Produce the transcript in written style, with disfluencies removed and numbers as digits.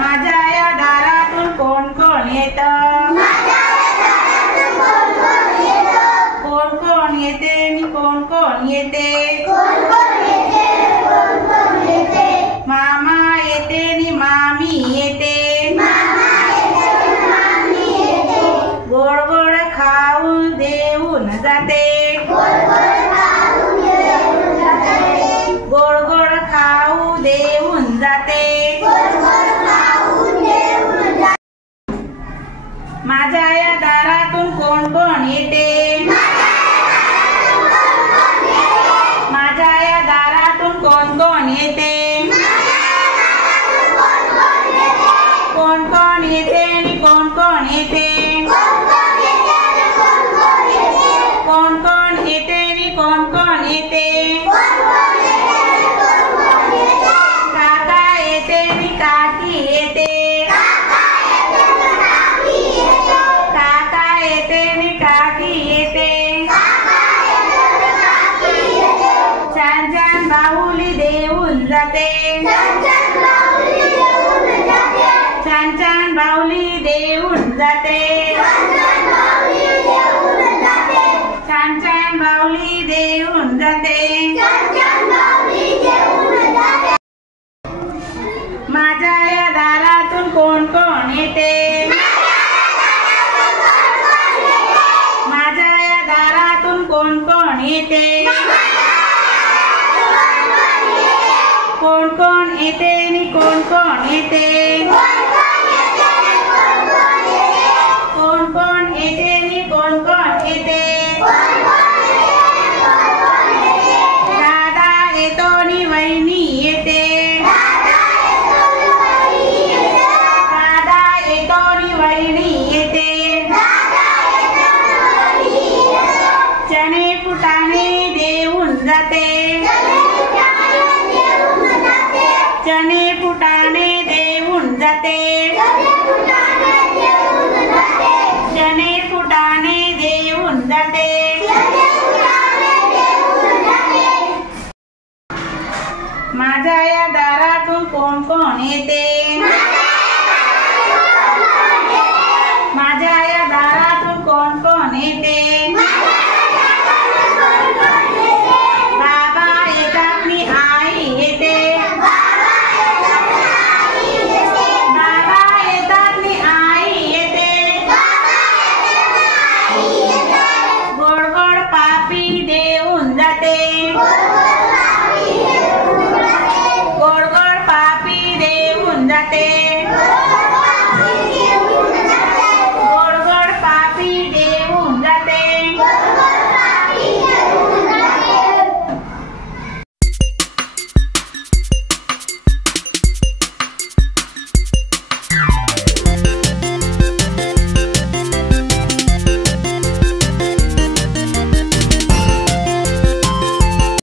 माझ्या या दारातून कोण कोण येत? कोण कोण येते आणि कोण कोण येते? मामा येते आणि मामी येते. गोड गोड खाऊन देऊन जाते. गोड गोड खाऊ देऊन जाते. माझ्या या दारातून कोण कोण येते? माझ्या या दारातून कोण कोण येते? कोण कोण येते आणि कोण कोण येते? कोण कोण येते आणि कोण कोण येते? काका येते आणि काकी येते. काका येते आणि काकी येते. छान छान बाहुली देऊन जाते. छान छान बाहुली देऊन जाते. छान छान बाहुली देऊन जाते. माझ्या या दारातून कोण कोण येते? माझ्या या दारातून कोण कोण येते? कोण कोण येते आणि कोण कोण येते? कोण कोण येते आणि कोण कोण येते? दादा येतो आणि वहिनी येते. दादा येतो आणि वहिनी येते. चणे फुटाणे देऊन जाते. चणे फुटाणे देऊन जाते. चणे फुटाणे देऊन जाते. माझ्या या दारातून कोण कोण येते? माझ्या या दारातून कोण कोण येते?